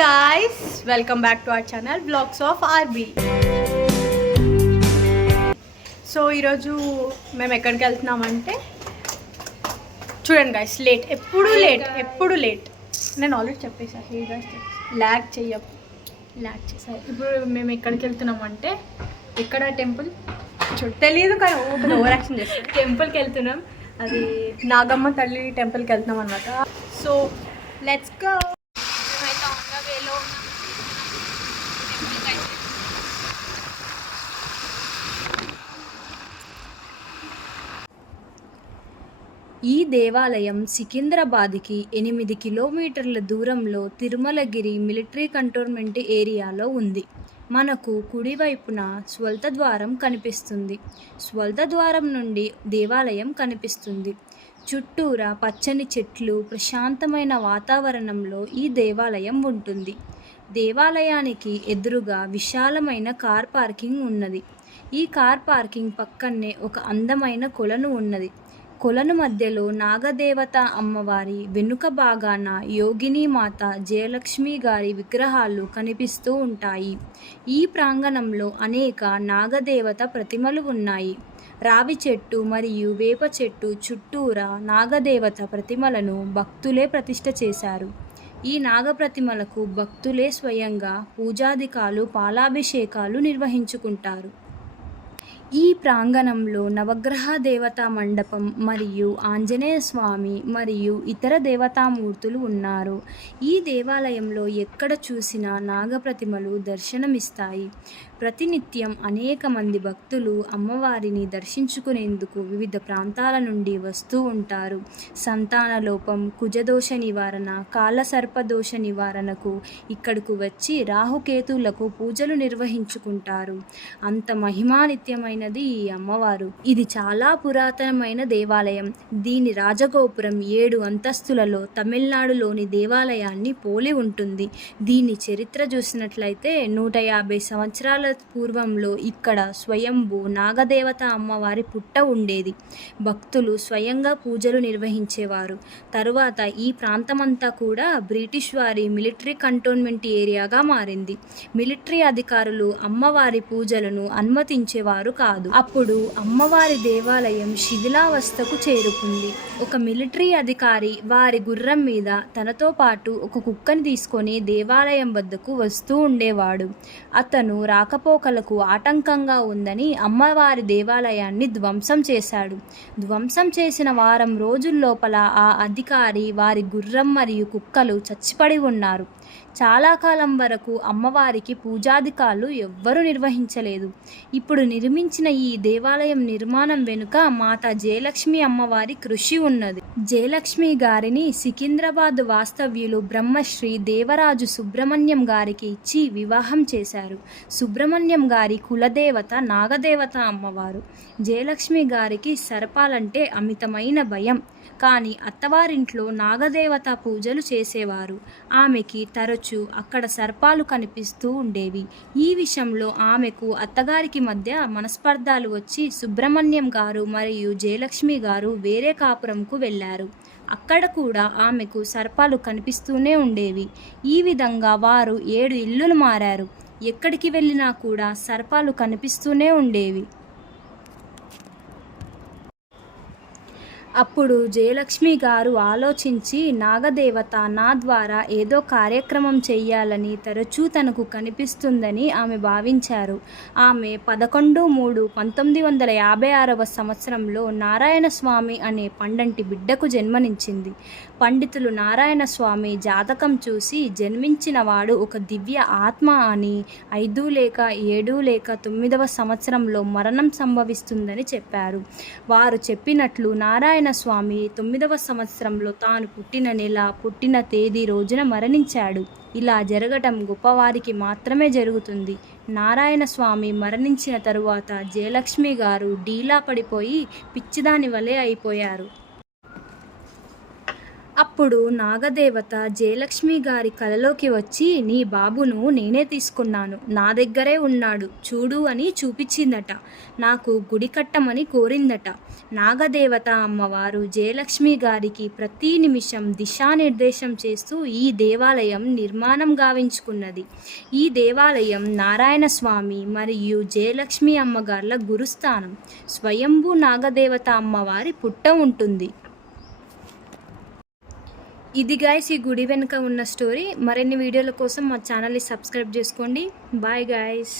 Guys, welcome back to our channel vlogs of RB. So ఈరోజు మేము ఎక్కడికి వెళ్తున్నామంటే చూడండి గాయ్స్, ఎప్పుడు లేట్. నేను ఆల్రెడీ చెప్పేసాను ల్యాగ్ చేసాను. ఇప్పుడు మేము ఎక్కడికి వెళ్తున్నామంటే ఇక్కడ టెంపుల్ తెలియదు కానీ ఓవర్ యాక్షన్ చేస్తాం. టెంపుల్కి వెళ్తున్నాం, అది నాగమ్మ తల్లి టెంపుల్కి వెళ్తున్నాం అనమాట. So let's go. ఈ దేవాలయం సికింద్రాబాద్కి 8 కిలోమీటర్ల దూరంలో తిరుమలగిరి మిలిటరీ కంటోన్మెంట్ ఏరియాలో ఉంది. మనకు కుడివైపున స్వల్త ద్వారం కనిపిస్తుంది. స్వల్త ద్వారం నుండి దేవాలయం కనిపిస్తుంది. చుట్టూరా పచ్చని చెట్లు, ప్రశాంతమైన వాతావరణంలో ఈ దేవాలయం ఉంటుంది. దేవాలయానికి ఎదురుగా విశాలమైన కార్ పార్కింగ్ ఉన్నది. ఈ కార్ పార్కింగ్ పక్కనే ఒక అందమైన కొలను ఉన్నది. కొలను మధ్యలో నాగదేవత అమ్మవారి, వెనుక భాగాన యోగిని మాత, జయలక్ష్మి గారి విగ్రహాలు కనిపిస్తూ ఉంటాయి. ఈ ప్రాంగణంలో అనేక నాగదేవత ప్రతిమలు ఉన్నాయి. రావి చెట్టు మరియు వేప చెట్టు చుట్టూరా నాగదేవత ప్రతిమలను భక్తులే ప్రతిష్ఠ చేశారు. ఈ నాగప్రతిమలకు భక్తులే స్వయంగా పూజాధికాలు, పాలాభిషేకాలు నిర్వహించుకుంటారు. ఈ ప్రాంగణంలో నవగ్రహ దేవతా మండపం మరియు ఆంజనేయ స్వామి మరియు ఇతర దేవతామూర్తులు ఉన్నారు. ఈ దేవాలయంలో ఎక్కడ చూసినా నాగప్రతిమలు దర్శనమిస్తాయి. ప్రతినిత్యం అనేక మంది భక్తులు అమ్మవారిని దర్శించుకునేందుకు వివిధ ప్రాంతాల నుండి వస్తూ ఉంటారు. సంతానలోపం, కుజదోష నివారణ, కాలసర్పదోష నివారణకు ఇక్కడకు వచ్చి రాహుకేతులకు పూజలు నిర్వహించుకుంటారు. అంత మహిమానిత్యమైనది ఈ అమ్మవారు. ఇది చాలా పురాతనమైన దేవాలయం. దీని రాజగోపురం 7 అంతస్తులలో తమిళనాడులోని దేవాలయాన్ని పోలి ఉంటుంది. దీని చరిత్ర చూసినట్లయితే 150 సంవత్సరాల పూర్వంలో ఇక్కడ స్వయంభూ నాగదేవత అమ్మవారి పుట్ట ఉండేది. భక్తులు స్వయంగా పూజలు నిర్వహించేవారు. తరువాత ఈ ప్రాంతమంతా కూడా బ్రిటిష్ వారి మిలిటరీ కంటోన్మెంట్ ఏరియాగా మారింది. మిలిటరీ అధికారులు అమ్మవారి పూజలను అనుమతించేవారు కాదు. అప్పుడు అమ్మవారి దేవాలయం శిథిలావస్థకు చేరుకుంది. ఒక మిలిటరీ అధికారి వారి గుర్రం మీద తనతో పాటు ఒక కుక్కని తీసుకొని దేవాలయం వద్దకు వస్తూ ఉండేవాడు. అతను రాకపోకలకు ఆటంకంగా ఉందని అమ్మవారి దేవాలయాన్ని ధ్వంసం చేశాడు. ధ్వంసం చేసిన వారం రోజుల్లోపల ఆ అధికారి, వారి గుర్రం మరియు కుక్కలు చచ్చిపడి ఉన్నారు. చాలా కాలం వరకు అమ్మవారికి పూజాధికారులు ఎవ్వరూ నిర్వహించలేదు. ఇప్పుడు నిర్మించిన ఈ దేవాలయం నిర్మాణం వెనుక మాతా జయలక్ష్మి అమ్మవారి కృషి ఉన్నది. జయలక్ష్మి గారిని సికింద్రాబాద్ వాస్తవ్యులు బ్రహ్మశ్రీ దేవరాజు సుబ్రహ్మణ్యం గారికి ఇచ్చి వివాహం చేశారు. సుబ్రహ్మణ్యం గారి కులదేవత నాగదేవత అమ్మవారు. జయలక్ష్మి గారికి సర్పాలంటే అమితమైన భయం. కానీ అత్తవారింట్లో నాగదేవత పూజలు చేసేవారు. ఆమెకి తరచూ అక్కడ సర్పాలు కనిపిస్తూ ఉండేవి. ఈ విషయంలో ఆమెకు అత్తగారికి మధ్య మనస్పర్ధాలు వచ్చి సుబ్రహ్మణ్యం గారు మరియు జయలక్ష్మి గారు వేరే కాపురంకు వెళ్ళారు. అక్కడ కూడా ఆమెకు సర్పాలు కనిపిస్తూనే ఉండేవి. ఈ విధంగా వారు 7 ఇల్లులు మారారు. ఎక్కడికి వెళ్ళినా కూడా సర్పాలు కనిపిస్తూనే ఉండేవి. అప్పుడు జయలక్ష్మి గారు ఆలోచించి, నాగదేవత నా ద్వారా ఏదో కార్యక్రమం చెయ్యాలని తరచూ తనకు కనిపిస్తుందని ఆమె భావించారు. ఆమె 11/3/1956 సంవత్సరంలో నారాయణ స్వామి అనే పండంటి బిడ్డకు జన్మనిచ్చింది. పండితులు నారాయణ స్వామి జాతకం చూసి జన్మించిన వాడు ఒక దివ్య ఆత్మ అని, 5 లేక 7 లేక 9వ సంవత్సరంలో మరణం సంభవిస్తుందని చెప్పారు. వారు చెప్పినట్లు నారాయణ స్వామి 9వ సంవత్సరంలో తాను పుట్టిన నెల, పుట్టిన తేదీ రోజున మరణించాడు. ఇలా జరగటం గొప్పవారికి మాత్రమే జరుగుతుంది. నారాయణ స్వామి మరణించిన తరువాత జయలక్ష్మి గారు డీలా పడిపోయి పిచ్చిదాని వలె అయిపోయారు. అప్పుడు నాగదేవత జయలక్ష్మి గారి కలలోకి వచ్చి, నీ బాబును నేనే తీసుకున్నాను, నా దగ్గరే ఉన్నాడు చూడు అని చూపించిందట. నాకు గుడి కట్టమని కోరిందట. నాగదేవత అమ్మవారు జయలక్ష్మి గారికి ప్రతి నిమిషం దిశానిర్దేశం చేస్తూ ఈ దేవాలయం నిర్మాణం గావించుకున్నది. ఈ దేవాలయం నారాయణ స్వామి మరియు జయలక్ష్మి అమ్మగార్ల గురుస్థానం. స్వయంభూ నాగదేవత అమ్మవారి పుట్ట ఉంటుంది. ఇది గైస్ ఈ గుడి వెనుక ఉన్న స్టోరీ. మరిన్ని వీడియోల కోసం మా ఛానల్ని సబ్స్క్రైబ్ చేసుకోండి. Bye guys.